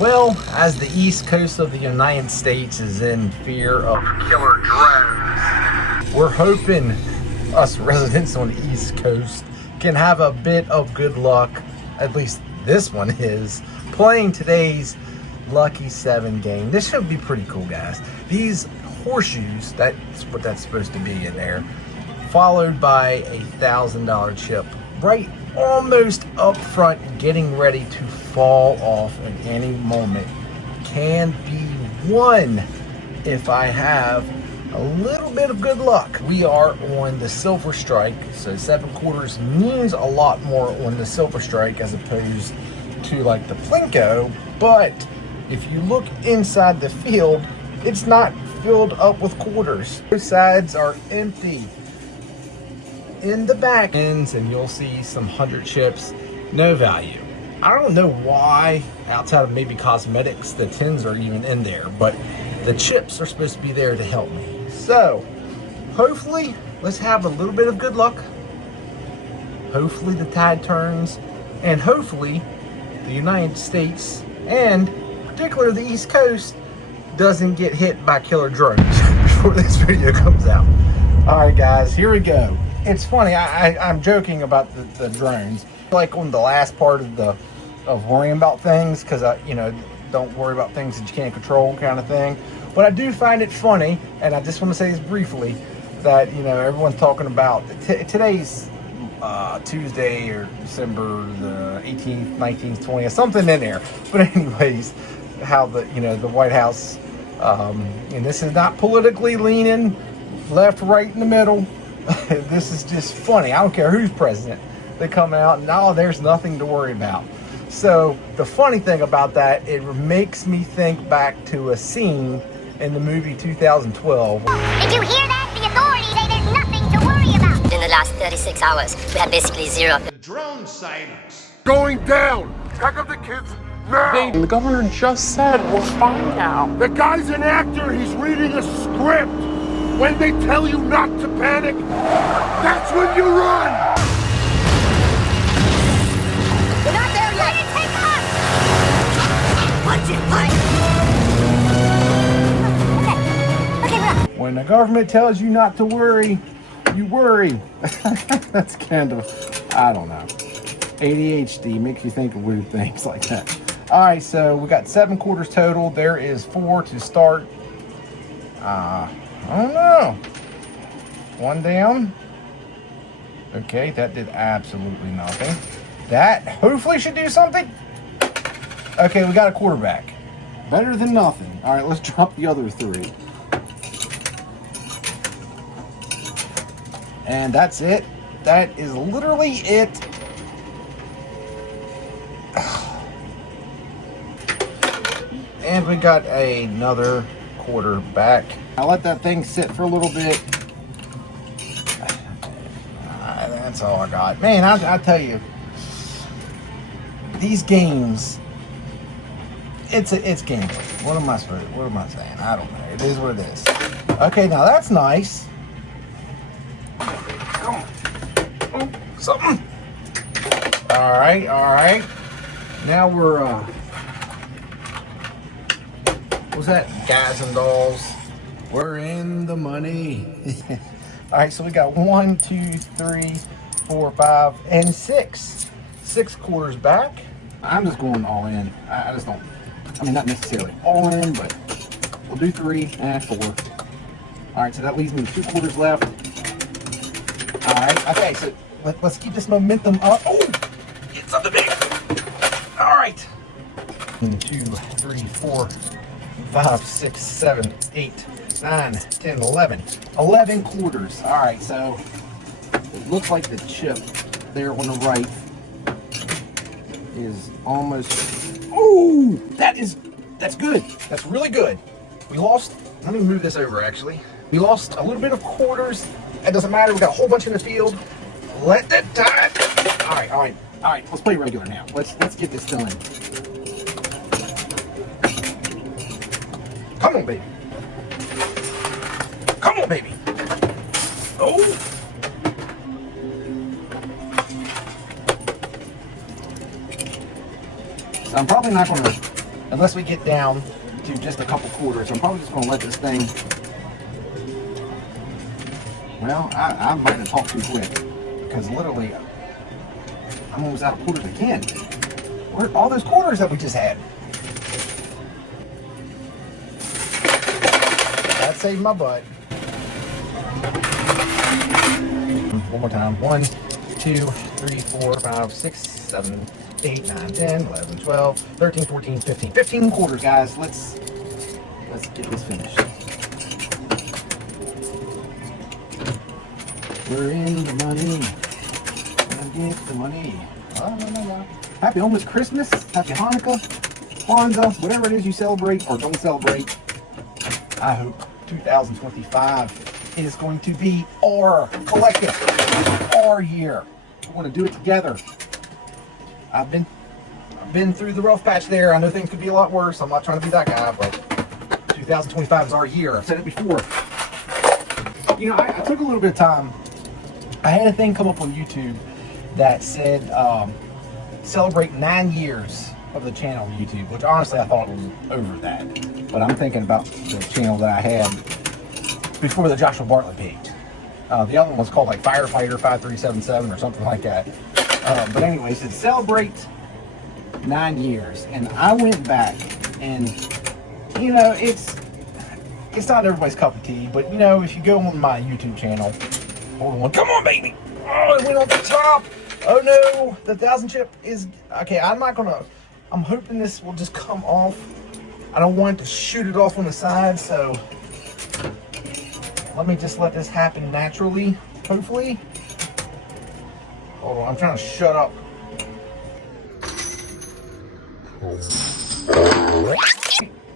Well, as the east coast of the United States is in fear of killer drones, we're hoping us residents on the east coast can have a bit of good luck, at least this one is, playing today's Lucky 7 game. This should be pretty cool, guys. These horseshoes, that's what that's supposed to be in there, followed by a $1,000 chip right almost up front, getting ready to fall off at any moment, can be won if I have a little bit of good luck. We are on the Silver Strike, so 7 quarters means a lot more on the Silver Strike as opposed to like the Plinko, but if you look inside the field, it's not filled up with quarters. Both sides are empty. In the back ends, and you'll see some 100 chips, no value. I don't know why, outside of maybe cosmetics, the 10s are even in there, but the chips are supposed to be there to help me. So, hopefully, let's have a little bit of good luck. Hopefully the tide turns, and hopefully the United States, and particularly the East Coast, doesn't get hit by killer drones before this video comes out. All right, guys, here we go. It's funny, I'm joking about the drones, like on the last part of worrying about things, because I, don't worry about things that you can't control kind of thing. But I do find it funny, and I just want to say this briefly, that everyone's talking about today's Tuesday or December the 18th, 19th, 20th, something in there. But anyways, how the White House, and this is not politically leaning left, right, in the middle. This is just funny. I don't care who's president. They come out and, oh, there's nothing to worry about. So the funny thing about that, it makes me think back to a scene in the movie 2012. Did you hear that? The authorities say there's nothing to worry about. In the last 36 hours, we had basically zero. The drone sightings. Going down! Pack up the kids now! The governor just said we're fine now. The guy's an actor, he's reading a script! When they tell you not to panic, that's when you run! We're not there yet. Take off. Punch it, punch. Okay, we're up. When the government tells you not to worry, you worry. That's kind of, I don't know. ADHD makes you think of weird things like that. All right, so we got 7 quarters total. There is 4 to start. I don't know. 1 down. Okay, that did absolutely nothing. That hopefully should do something. Okay, we got a quarterback. Better than nothing. All right, let's drop the other 3. And that's it. That is literally it. And we got another quarterback. I let that thing sit for a little bit. That's all I got. Man, I tell you, these games, it's gambling. What am I saying? I don't know. It is what it is. Okay, now that's nice. Come on. Oh, something. All right. Now we're, what's that? Guys and dolls. We're in the money. All right, so we got 1, 2, 3, 4, 5, and 6. 6 quarters back. I'm just going all in. I just don't, not necessarily all in, but we'll do 3 and 4. All right, so that leaves me with 2 quarters left. All right, okay, so let's keep this momentum up. Oh, get something big. All right. 1, 2, 3, 4, 5, 6, 7, 8, 9, 10, 11. 11 quarters. All right, so it looks like the chip there on the right is almost, oh, that's good. That's really good. We lost, let me move this over actually. We lost a little bit of quarters. It doesn't matter, we got a whole bunch in the field. Let the tide. All right, let's play regular now. Let's get this done. Come on, baby. Come on, baby. Oh. So I'm probably not going to unless we get down to just a couple quarters. I'm probably just going to let this thing. Well, I might have talked too quick because literally I'm almost out of quarters again. Where are all those quarters that we just had? That saved my butt. One more time. 1, 2, 3, 4, 5, 6, 7, 8, 9, 10, 11, 12, 13, 14, 15. 15 quarters, guys. Let's get this finished. We're in the money. Gonna get the money. La, la, la, la. Happy almost Christmas. Happy Hanukkah. Kwanzaa. Whatever it is you celebrate or don't celebrate. I hope 2025 is going to be our collective, our year. We want to do it together. I've been through the rough patch there. I know things could be a lot worse. I'm not trying to be that guy, but 2025 is our year. I've said it before. You know, I took a little bit of time. I had a thing come up on YouTube that said celebrate 9 years of the channel on YouTube, which honestly I thought was over that. But I'm thinking about the channel that I had before the Joshua Bartlett page. The other one was called like Firefighter 5377 or something like that. But anyways, it celebrate 9 years, and I went back, and you know, it's not everybody's cup of tea, but you know, if you go on my YouTube channel, hold on, come on, baby. Oh, it went off the top. Oh no, the 1000 chip is okay. I'm hoping this will just come off. I don't want to shoot it off on the side, so let me just let this happen naturally, hopefully. Hold on, I'm trying to shut up.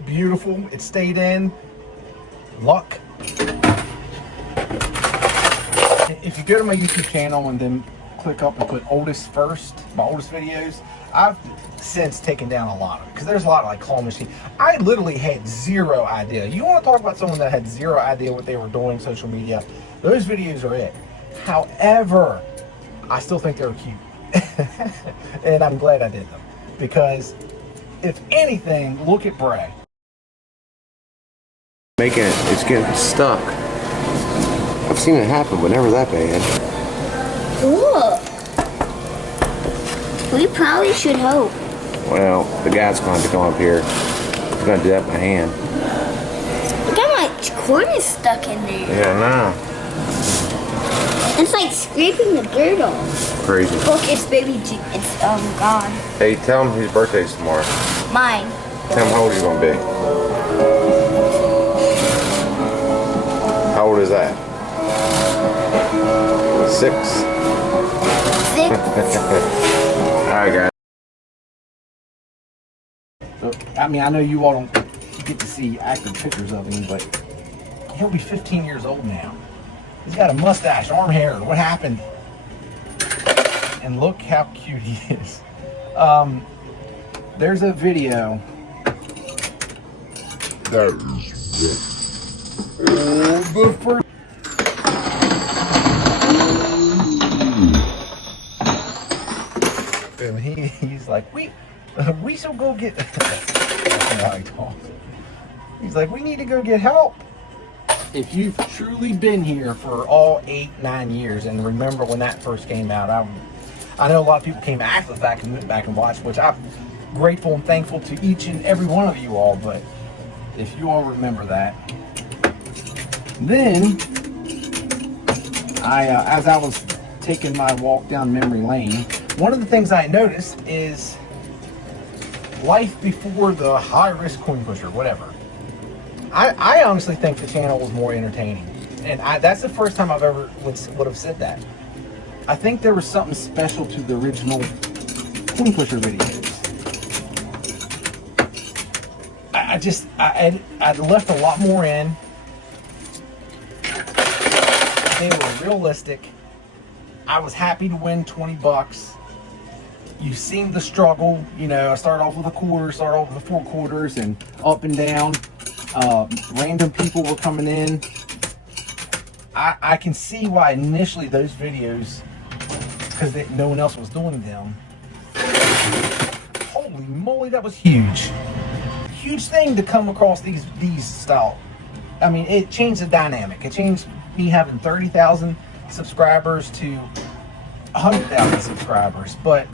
Beautiful, it stayed in. Luck. If you go to my YouTube channel and then click up and put oldest first, my oldest videos, I've since taken down a lot of it because there's a lot of like claw machine. I literally had zero idea. You want to talk about someone that had zero idea what they were doing social media? Those videos are it. However, I still think they were cute, and I'm glad I did them because if anything, look at Bray. It's getting stuck. I've seen it happen, but never that bad. Look. We probably should hope. Well, the guy's going to come up here. He's going to do that by hand. Look how much corn is stuck in there. Yeah, I know. It's like scraping the dirt off. Crazy. Look, it's baby G. It's gone. Hey, tell him his birthday's tomorrow. Mine. Tell him how old he's going to be. How old is that? 6. 6. Alright, guys. So, I mean, I know you all don't get to see active pictures of him, but he'll be 15 years old now. He's got a mustache, arm hair. What happened? And look how cute he is. There's a video. The first. And he's like, we shall go get. That's how he talks. He's like, we need to go get help. If you've truly been here for all 8-9 years, and remember when that first came out, I know a lot of people came after the fact and went back and watched, which I'm grateful and thankful to each and every one of you all. But if you all remember that, then as I was taking my walk down memory lane, one of the things I noticed is life before the high-risk coin pusher, whatever. I honestly think the channel was more entertaining, and that's the first time I've ever would have said that. I think there was something special to the original coin pusher videos. I left a lot more in. They were realistic. I was happy to win 20 bucks. You've seen the struggle. You know, I started off with a quarter, started off with 4 quarters, and up and down. Random people were coming in. I can see why initially those videos, because no one else was doing them. Holy moly, that was huge. huge thing to come across these style. I mean, it changed the dynamic. It changed me having 30,000 subscribers to 100,000 subscribers. But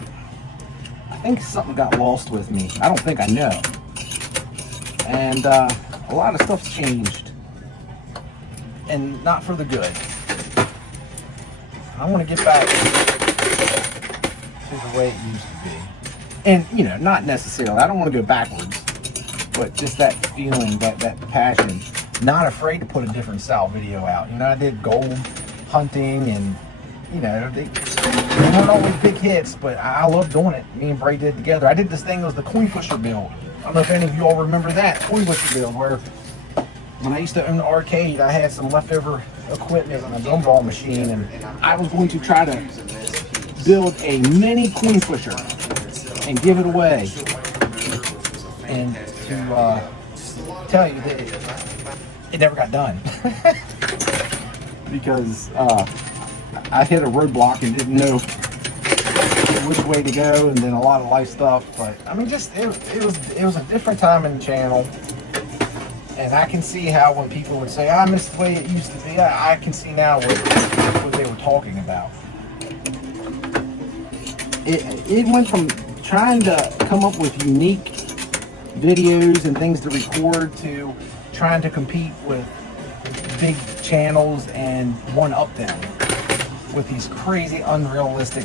I think something got lost with me. I don't think, I know. And a lot of stuff's changed, and not for the good. I want to get back to the way it used to be. And, you know, not necessarily, I don't want to go backwards, but just that feeling, that passion. Not afraid to put a different style video out. You know, I did gold hunting, and, you know, they weren't always big hits, but I love doing it. Me and Bray did it together. I did this thing, it was the Coin Pusher build. I don't know if any of you all remember that Coin Pusher build, where when I used to own the arcade, I had some leftover equipment on a gumball machine, and I was going to try to build a mini Coin Pusher and give it away. And to tell you that it never got done because I hit a roadblock and didn't know which way to go, and then a lot of life stuff. But I mean, just it was a different time in the channel, and I can see how when people would say, "I miss the way it used to be," I can see now what they were talking about. It went from trying to come up with unique videos and things to record to trying to compete with big channels and one-up them with these crazy, unrealistic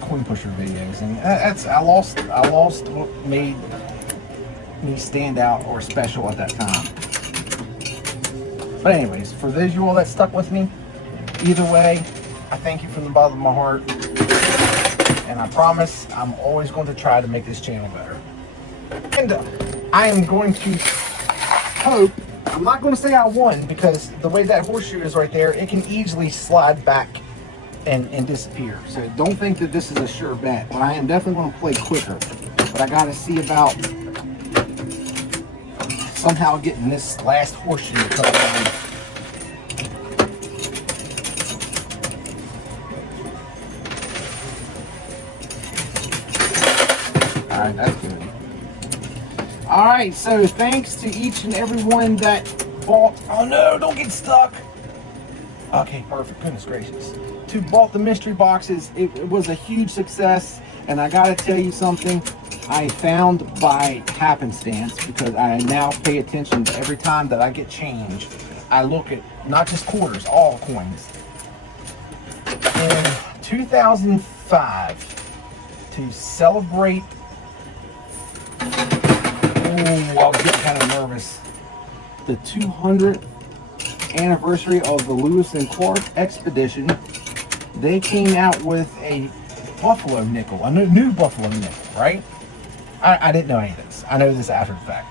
Coin Pusher videos. And I lost what made me stand out or special at that time. But anyways, for those of you all that stuck with me, either way, I thank you from the bottom of my heart. And I promise I'm always going to try to make this channel better. And I am going to hope, I'm not going to say I won, because the way that horseshoe is right there, it can easily slide back and disappear. So don't think that this is a sure bet, but I am definitely going to play quicker. But I got to see about somehow getting this last horseshoe to come down. Alright, that's good. Alright, so thanks to each and everyone that bought... Oh no, don't get stuck! Okay, perfect. Goodness gracious. Who bought the mystery boxes. It was a huge success, and I gotta tell you something. I found by happenstance, because I now pay attention to every time that I get change. I look at not just quarters, all coins. In 2005, to celebrate... Oh, I was getting kind of nervous. The 200th anniversary of the Lewis and Clark expedition, they came out with a buffalo nickel, a new buffalo nickel, right? I didn't know any of this. I know this after the fact.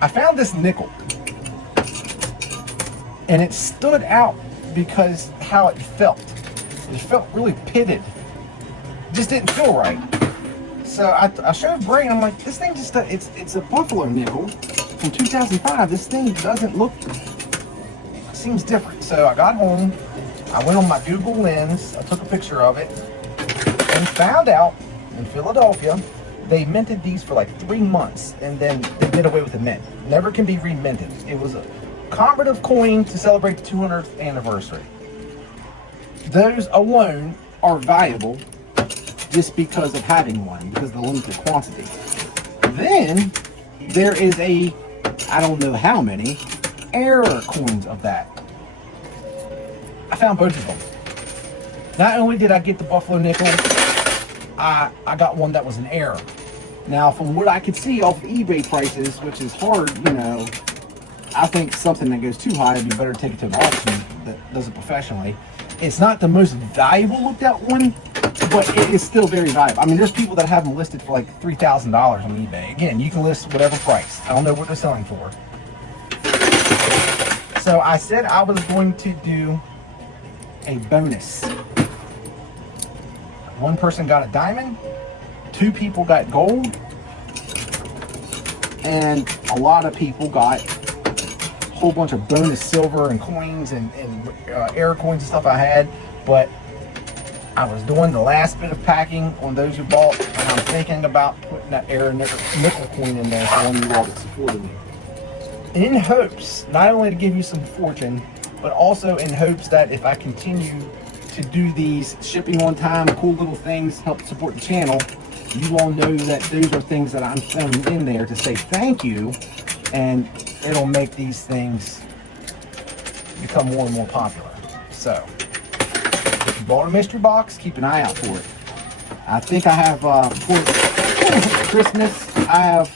I found this nickel, and it stood out because how it felt. It felt really pitted. It just didn't feel right. So I showed Bray, and I'm like, this thing just, it's a buffalo nickel from 2005. This thing doesn't look, seems different. So I got home, I went on my Google Lens, I took a picture of it, and found out in Philadelphia, they minted these for like 3 months, and then they did away with the mint. Never can be reminted. It was a commemorative coin to celebrate the 200th anniversary. Those alone are valuable just because of having one, because of the limited quantity. Then there is I don't know how many, error coins of that. I found both of them. Not only did I get the buffalo nickel, I got one that was an error. Now, from what I could see off of eBay prices, which is hard, you know, I think something that goes too high, it'd be better to take it to an auction that does it professionally. It's not the most valuable looked at one, but it is still very valuable. I mean, there's people that have them listed for like $3,000 on eBay. Again, you can list whatever price. I don't know what they're selling for. So I said I was going to do a bonus. One person got a diamond, 2 people got gold, and a lot of people got a whole bunch of bonus silver and coins and air coins and stuff I had. But I was doing the last bit of packing on those who bought. And I'm thinking about putting that Air nickel coin in there for one of you all that supported me. In hopes, not only to give you some fortune, but also in hopes that if I continue to do these shipping on time, cool little things, help support the channel, you all know that those are things that I'm throwing in there to say thank you, and it'll make these things become more and more popular. So, if you bought a mystery box, keep an eye out for it. I think I have, for Christmas, I have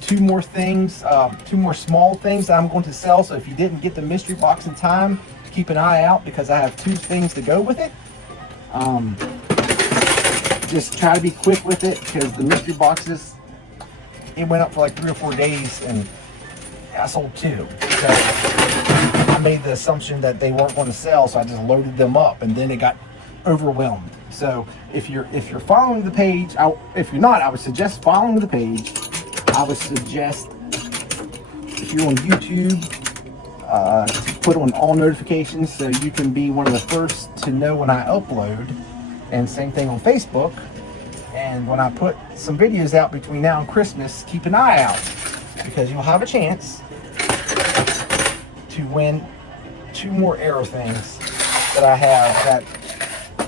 two more things, two more small things that I'm going to sell. So if you didn't get the mystery box in time, keep an eye out because I have two things to go with it. Just try to be quick with it because the mystery boxes, it went up for like 3 or 4 days and I sold 2. So I made the assumption that they weren't going to sell, so I just loaded them up and then it got overwhelmed. So if you're following the page, if you're not, I would suggest following the page. I would suggest, if you're on YouTube, to put on all notifications so you can be one of the first to know when I upload. And same thing on Facebook. And when I put some videos out between now and Christmas, keep an eye out because you'll have a chance to win 2 more Aero things that I have that,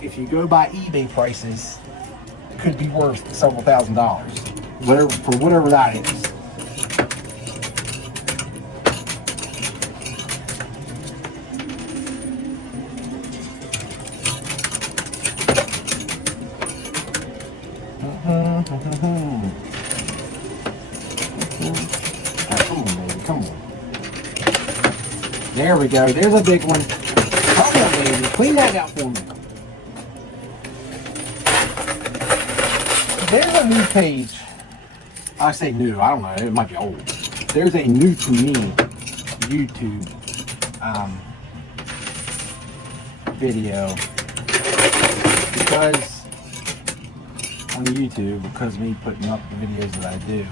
if you go by eBay prices, could be worth several $1,000s. Whatever that is. Come on, baby, come on. There we go. There's a big one. Come on, baby. Clean that out for me. There's a new page. I say new, I don't know, it might be old. There's a new to me YouTube video because on YouTube, because me putting up the videos that I do,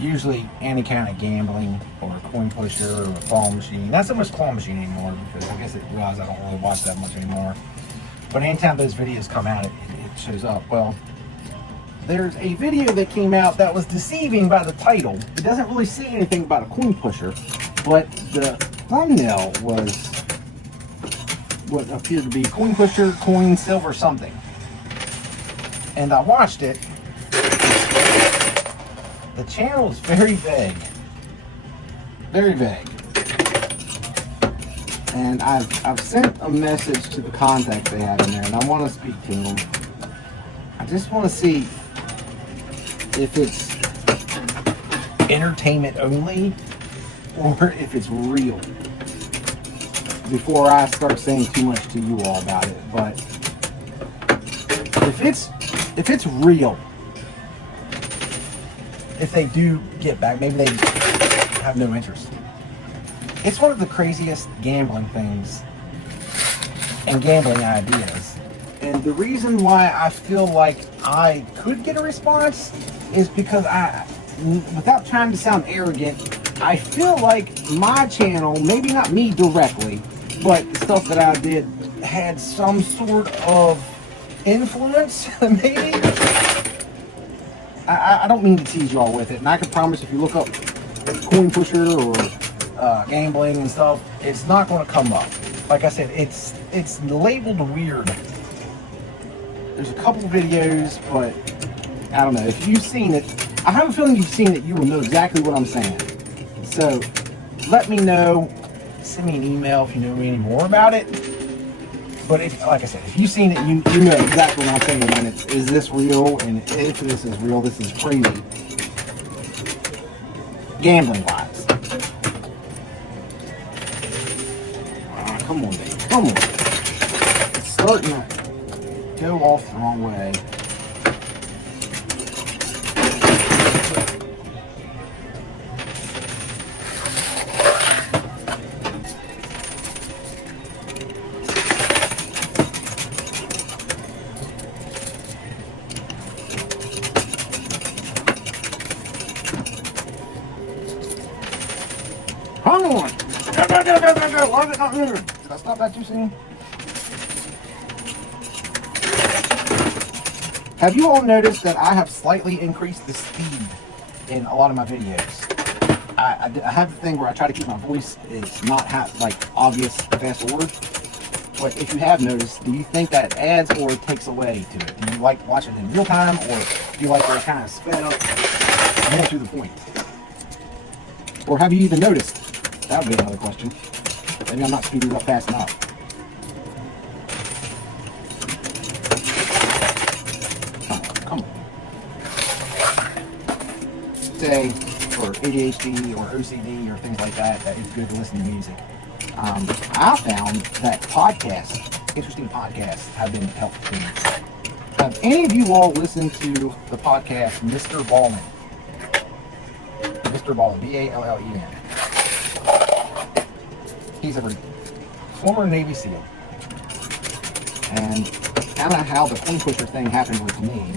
usually any kind of gambling or a coin pusher or a claw machine, not so much claw machine anymore because I guess it realized I don't really watch that much anymore. But anytime those videos come out, it shows up. Well, there's a video that came out that was deceiving by the title. It doesn't really say anything about a coin pusher, but the thumbnail was what appeared to be coin pusher, coin, silver, something. And I watched it. The channel is very vague. Very vague. And I've sent a message to the contact they have in there, and I want to speak to them. I just want to see if it's entertainment only or if it's real before I start saying too much to you all about it. But if it's real, if they do get back, maybe they have no interest. It's one of the craziest gambling things and gambling ideas. And the reason why I feel like I could get a response is because without trying to sound arrogant, I feel like my channel, maybe not me directly, but the stuff that I did had some sort of influence, maybe. I don't mean to tease y'all with it, and I can promise if you look up coin pusher or gambling and stuff, it's not going to come up. Like I said, it's labeled weird. There's a couple videos, but I don't know. If you've seen it, I have a feeling you've seen it, you will know exactly what I'm saying. So, let me know. Send me an email if you know any more about it. But if, like I said, if you've seen it, you know exactly what I'm saying. And it's, is this real? And if this is real, this is crazy. Gambling wise. Come on, baby. Come on. It's starting to go off the wrong way. Come on! Go! Why is it not moving? Did I stop that too soon? Have you all noticed that I have slightly increased the speed in a lot of my videos? I have the thing where I try to keep my voice is not like obvious fast forward. But if you have noticed, do you think that it adds or it takes away to it? Do you like watching it in real time, or do you like where it kind of sped up more to the point? Or have you even noticed? That would be another question. Maybe I'm not speeding up fast enough. Come on. Say for ADHD or OCD or things like that, that it's good to listen to music. I found that interesting podcasts have been helpful to me. Have any of you all listened to the podcast Mr. Ballin? Mr. Ballin, B-A-L-L-E-N. He's a former Navy SEAL. And kind of how the coin pusher thing happened with me.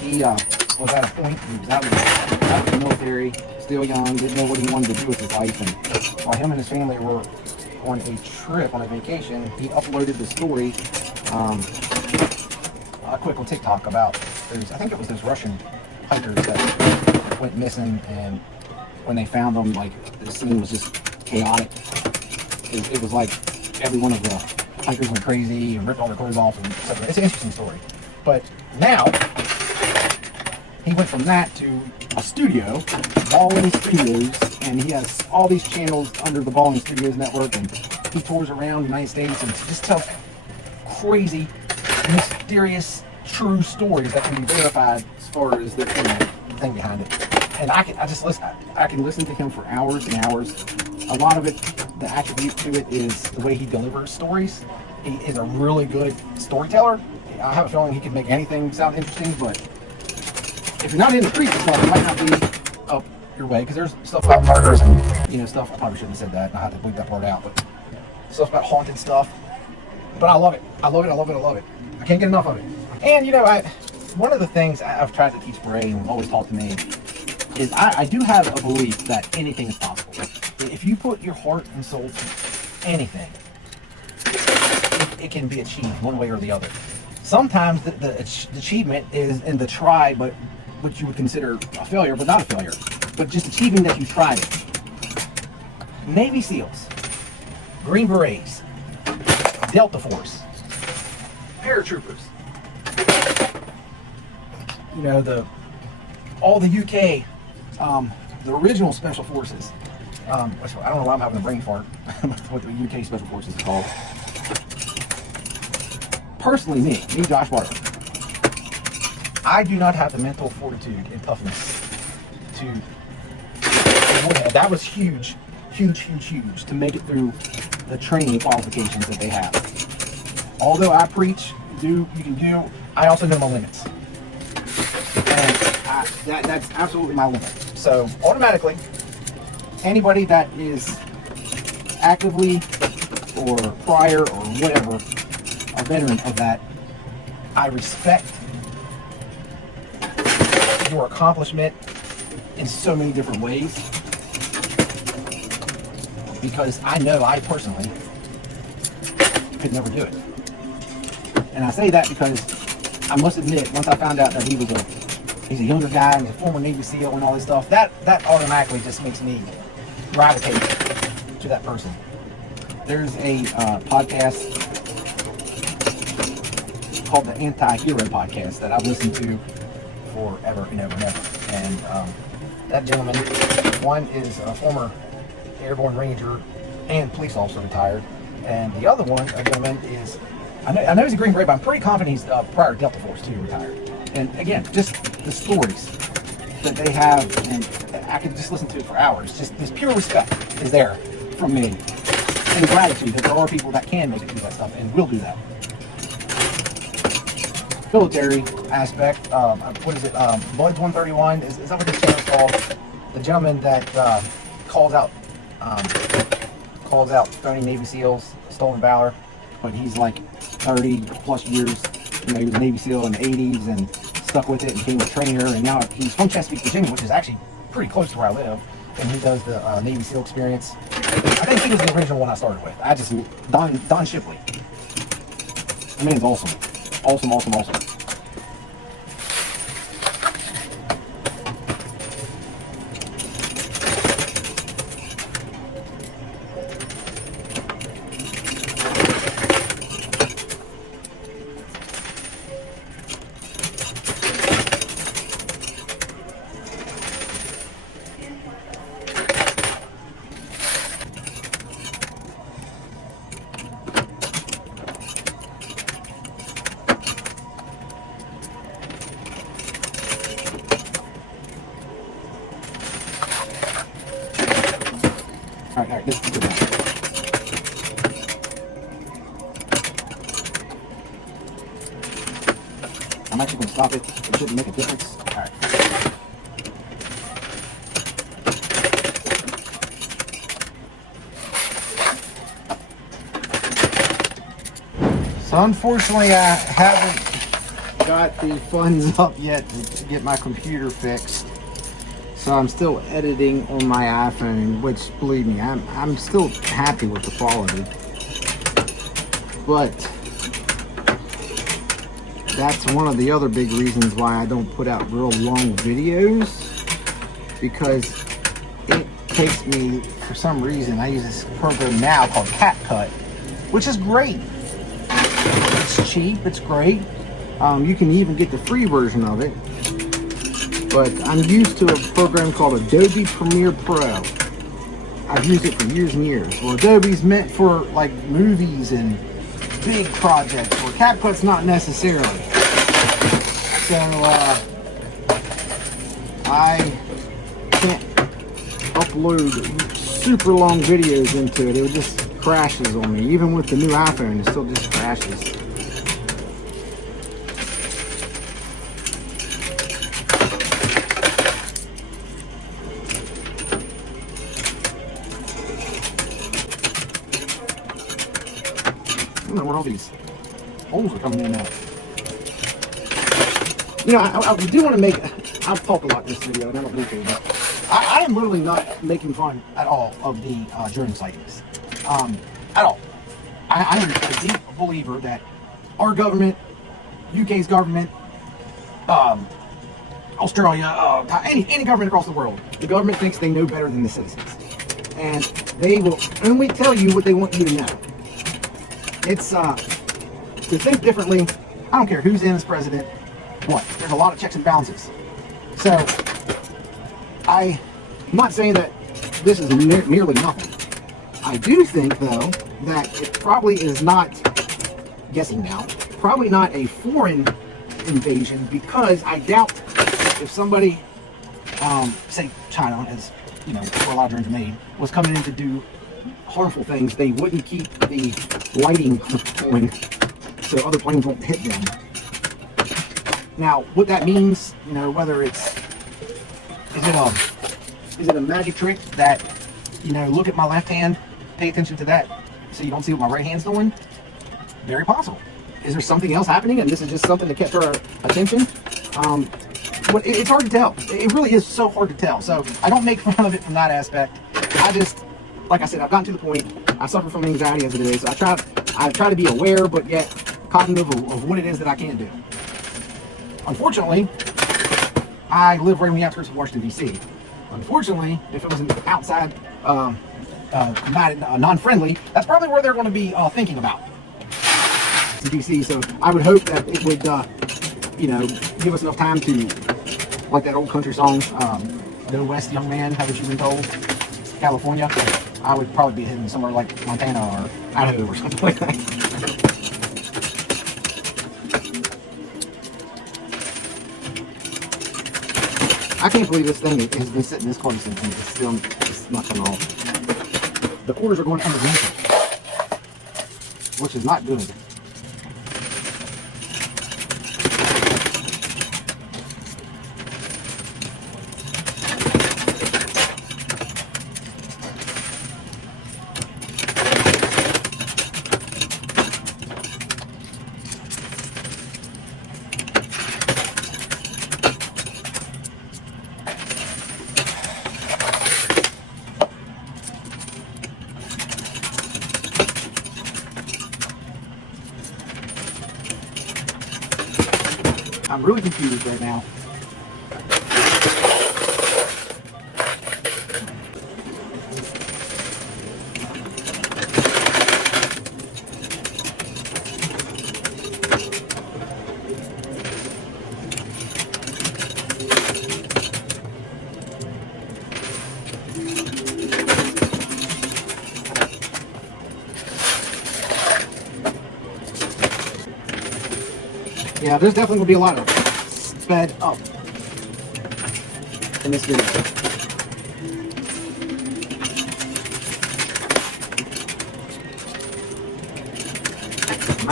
He was at a point, he was out of the military, still young, didn't know what he wanted to do with his life. And while him and his family were on a trip, on a vacation, he uploaded the story quick on TikTok about I think it was those Russian hikers that went missing, and when they found them, like, the scene was just chaotic. It was like every one of the hikers went crazy and ripped all their clothes off, and etc. It's an interesting story. But now he went from that to a studio, Ballin Studios, and he has all these channels under the Ballin Studios network, and he tours around the United States and just tells crazy, mysterious, true stories that can be verified as far as the thing behind it. And I can listen to him for hours and hours. A lot of it, the attribute to it is the way he delivers stories. He is a really good storyteller. I have a feeling he could make anything sound interesting, but if you're not into creepy stuff, it might not be up your way, because there's stuff about murders and, stuff. I probably shouldn't have said that. I had to bleep that part out, but stuff about haunted stuff. But I love it. I love it. I love it. I love it. I can't get enough of it. And, one of the things I've tried to teach Bray and always taught to me is I do have a belief that anything is possible. If you put your heart and soul to anything, it can be achieved one way or the other. Sometimes the achievement is in the try, but what you would consider a failure, but not a failure. But just achieving that you tried it. Navy SEALs, Green Berets, Delta Force, paratroopers, all the UK, the original Special Forces. I don't know why I'm having a brain fart. What the UK Special Forces is called. Personally, me, Josh Barber, I do not have the mental fortitude and toughness to. That was huge to make it through the training qualifications that they have. Although I preach, you can do, I also know my limits. And that's absolutely my limit. So automatically, anybody that is actively or prior or whatever, a veteran of that, I respect your accomplishment in so many different ways, because I know I personally could never do it. And I say that because I must admit, once I found out that he's a younger guy, he's a former Navy SEAL and all this stuff, that automatically just makes me gravitate to that person. There's a podcast called the Anti-Hero Podcast that I've listened to forever and ever and ever. And that gentleman, one is a former airborne ranger and police officer retired, and the other one, a gentleman, is I know he's a Green Beret, but I'm pretty confident he's prior Delta Force too, retired. And again, just the stories that they have, and I could just listen to it for hours. Just this pure respect is there from me, and gratitude that there are people that can make it do that stuff and will do that. Military aspect, what is it? Bloods 131 is that what this channel is called? The gentleman that calls out phony Navy SEAls, stolen valor, but he's like 30 plus years. He was a Navy SEAL in the 80s and stuck with it and became a trainer, and now he's from Chesapeake, Virginia, which is actually pretty close to where I live, and he does the Navy SEAL experience. I think he was the original one I started with. Don Shipley. The man's awesome. Awesome. Alright, this is good. I'm actually going to stop it. It shouldn't make a difference. Alright. So unfortunately I haven't got the funds up yet to get my computer fixed. So I'm still editing on my iPhone, which believe me, I'm still happy with the quality. But that's one of the other big reasons why I don't put out real long videos, because it takes me, for some reason, I use this program now called CapCut, which is great. It's cheap, it's great. You can even get the free version of it. But I'm used to a program called Adobe Premiere Pro. I've used it for years and years. Well, Adobe's meant for like movies and big projects, where CapCut's not necessarily. So I can't upload super long videos into it. It just crashes on me. Even with the new iPhone, it still just crashes. I don't know where all these holes are coming in now. You know, I do want to make, I've talked a lot in this video, and I don't need to, but I am literally not making fun at all of the drone sightings. At all. I am a deep believer that our government, UK's government, Australia, any government across the world, the government thinks they know better than the citizens. And they will only tell you what they want you to know. It's, to think differently, I don't care who's in as president, what, there's a lot of checks and balances. So, I'm not saying that this is nearly nothing. I do think, though, that it probably is not, guessing now, probably not a foreign invasion, because I doubt if somebody, say China, as, you know, where a lot of drones are made, was coming in to do harmful things, they wouldn't keep the lighting going so other planes won't hit them. Now, what that means, you know, whether it's, is it a magic trick that, you know, look at my left hand, pay attention to that, so you don't see what my right hand's doing? Very possible. Is there something else happening, and this is just something that kept her attention? But it's hard to tell. It really is so hard to tell. So I don't make fun of it from that aspect. I just, like I said, I've gotten to the point. I suffer from anxiety as it is. So I try to be aware, but yet cognitive of what it is that I can do. Unfortunately, I live right on the outskirts of Washington, D.C. Unfortunately, if it was an outside, non-friendly, that's probably where they're going to be thinking about. To D.C. So I would hope that it would, you know, give us enough time to, like that old country song, "Go West, Young Man, haven't you been told?" California. I would probably be heading somewhere like Montana or Idaho or something like that. I can't believe this thing has been sitting this close and it's still not coming off. The quarters are going underneath it, which is not good. I'm really confused right now. Yeah, there's definitely going to be a lot of sped up in this video.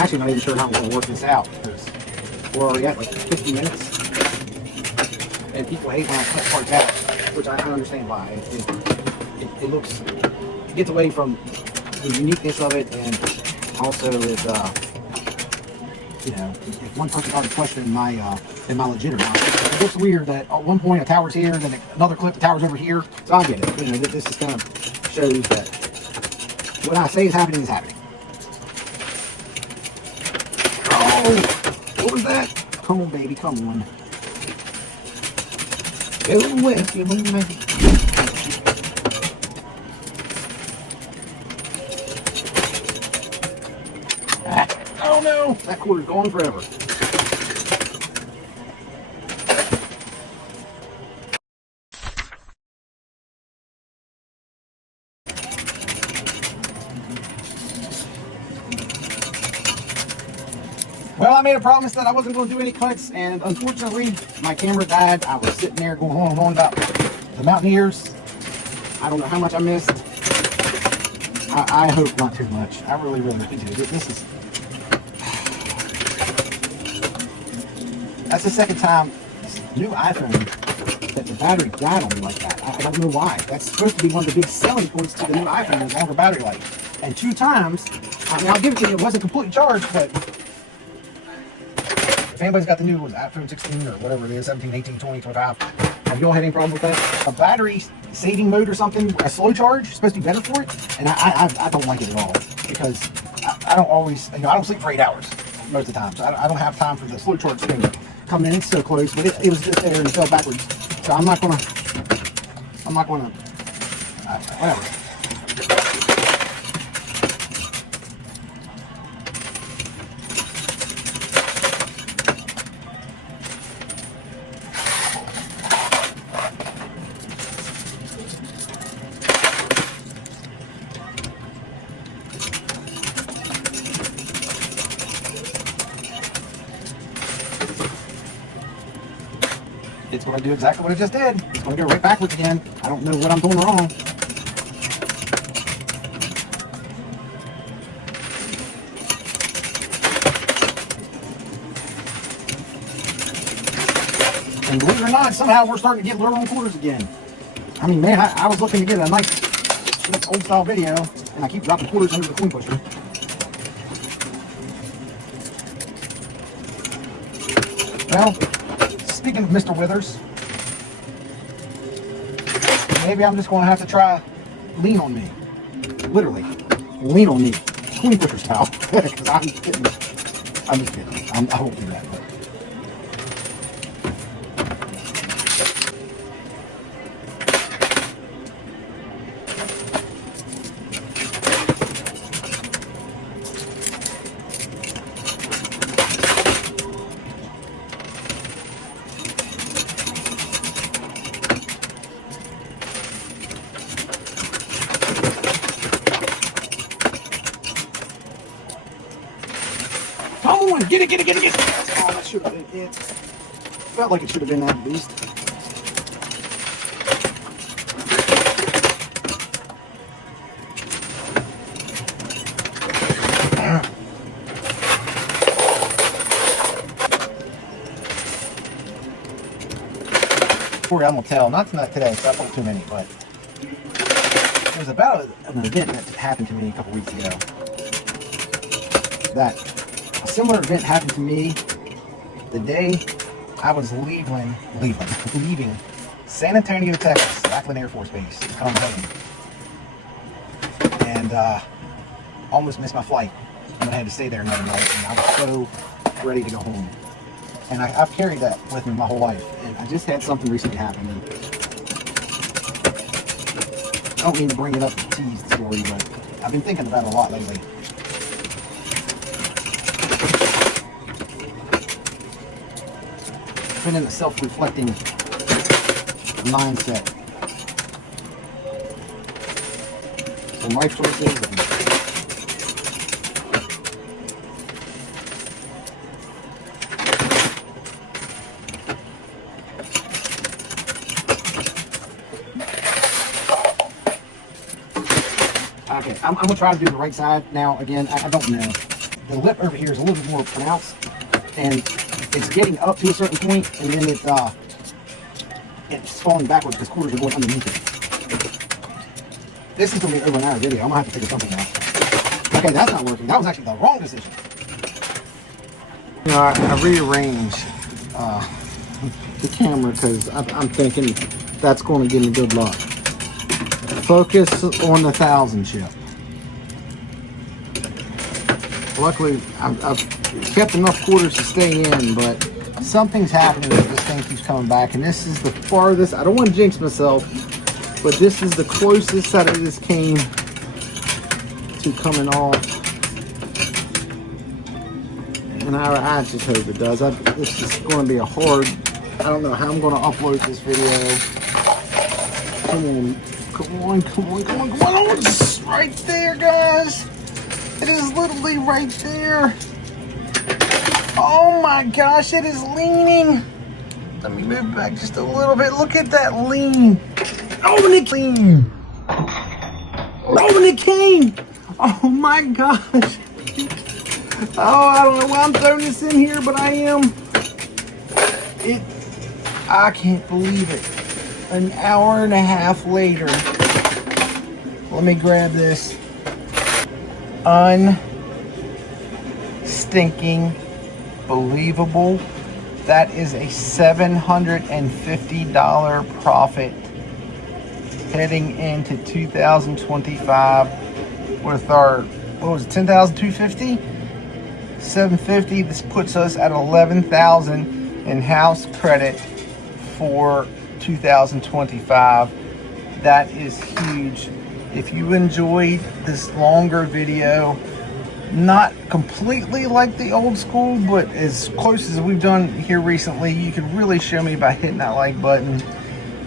actually not even sure how I'm going to work this out because we're already at like 50 minutes. And people hate when I cut parts out, which I understand why. It looks, it gets away from the uniqueness of it, and also is, you know, if one person started questioning my legit or not. It looks weird that at one point a tower's here, and then another clip the tower's over here. So I get it. You know, this is kind of shows that what I say is happening is happening. Oh, what was that? Come on, baby, come on. Go with you, baby. Oh no, that quarter's gone forever. Well, I made a promise that I wasn't going to do any cuts, and unfortunately, my camera died. I was sitting there going on and on about the Mountaineers. I don't know how much I missed. I hope not too much. I really do. This is... That's the second time this new iPhone that the battery died on me like that. I don't know why. That's supposed to be one of the big selling points to the new iPhone, is longer battery life. And 2 times, I mean, I'll give it to you, it wasn't completely charged, but if anybody's got the new iPhone 16 or whatever it is, 17, 18, 20, 25, have you all had any problem with that? A battery saving mode or something, a slow charge is supposed to be better for it, and I don't like it at all, because I don't always, you know, I don't sleep for 8 hours most of the time, so I don't have time for the slow charge thing to come in. It's so close, but it was just there and it fell backwards, so I'm not gonna, whatever. It's going to do exactly what it just did. It's going to go right backwards again. I don't know what I'm doing wrong. And believe it or not, somehow we're starting to get literal quarters again. I mean, man, I was looking to get a nice old style video, and I keep dropping quarters under the coin pusher. Well, speaking of Mr. Withers, maybe I'm just going to have to try lean on me. Literally, lean on me. Coin pusher's pal. Because I'm just kidding. I won't do that. But. Come on, get it. Oh, that should have been it. Felt like it should have been that at least. Story I'm gonna tell, not today, so I told too many, but it was about an event that happened to me a couple weeks ago. That a similar event happened to me the day I was leaving San Antonio, Texas, Lackland Air Force Base to come home. And almost missed my flight. And I had to stay there another night, and I was so ready to go home. And I've carried that with me my whole life. And I just had something recently happen. And I don't mean to bring it up to tease the story, but I've been thinking about it a lot lately. Been in a self-reflecting mindset. Some life choices. Okay, I'm gonna try to do the right side now. Again, I don't know. the lip over here is a little bit more pronounced, and it's getting up to a certain point, and then it's falling backwards because quarters are going underneath it. This is going to be an over an hour video. I'm going to have to figure something out. Okay, that's not working. That was actually the wrong decision. You know, I rearranged the camera because I'm thinking that's going to give me good luck. Focus on the 1,000 chip. Luckily, I've kept enough quarters to stay in, but something's happening with this thing keeps coming back, and this is the farthest. I don't want to jinx myself, but this is the closest that it has came to coming off. And I just hope it does. This is going to be a hard. I don't know how I'm going to upload this video. Come on, come on, come on, come on, come on! Oh, it's right there, guys. It is literally right there. Oh my gosh, it is leaning. Let me move back just a little bit. Look at that lean. Oh, and it lean. Oh, and it came. Oh my gosh. Oh, I don't know why I'm throwing this in here, but I am. I can't believe it. An hour and a half later. Let me grab this. Unstinking believable. That is a $750 profit heading into 2025 with our, what was it, 10,250? 750. This puts us at 11,000 in house credit for 2025. That is huge. If you enjoyed this longer video, not completely like the old school, but as close as we've done here recently, you can really show me by hitting that like button,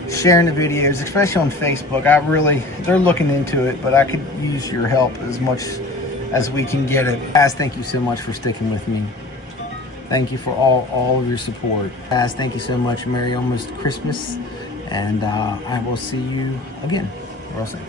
sharing the videos, especially on Facebook. They're looking into it, but I could use your help as much as we can get it. Guys, thank you so much for sticking with me. Thank you for all of your support. Guys, thank you so much. Merry almost Christmas, and I will see you again real soon.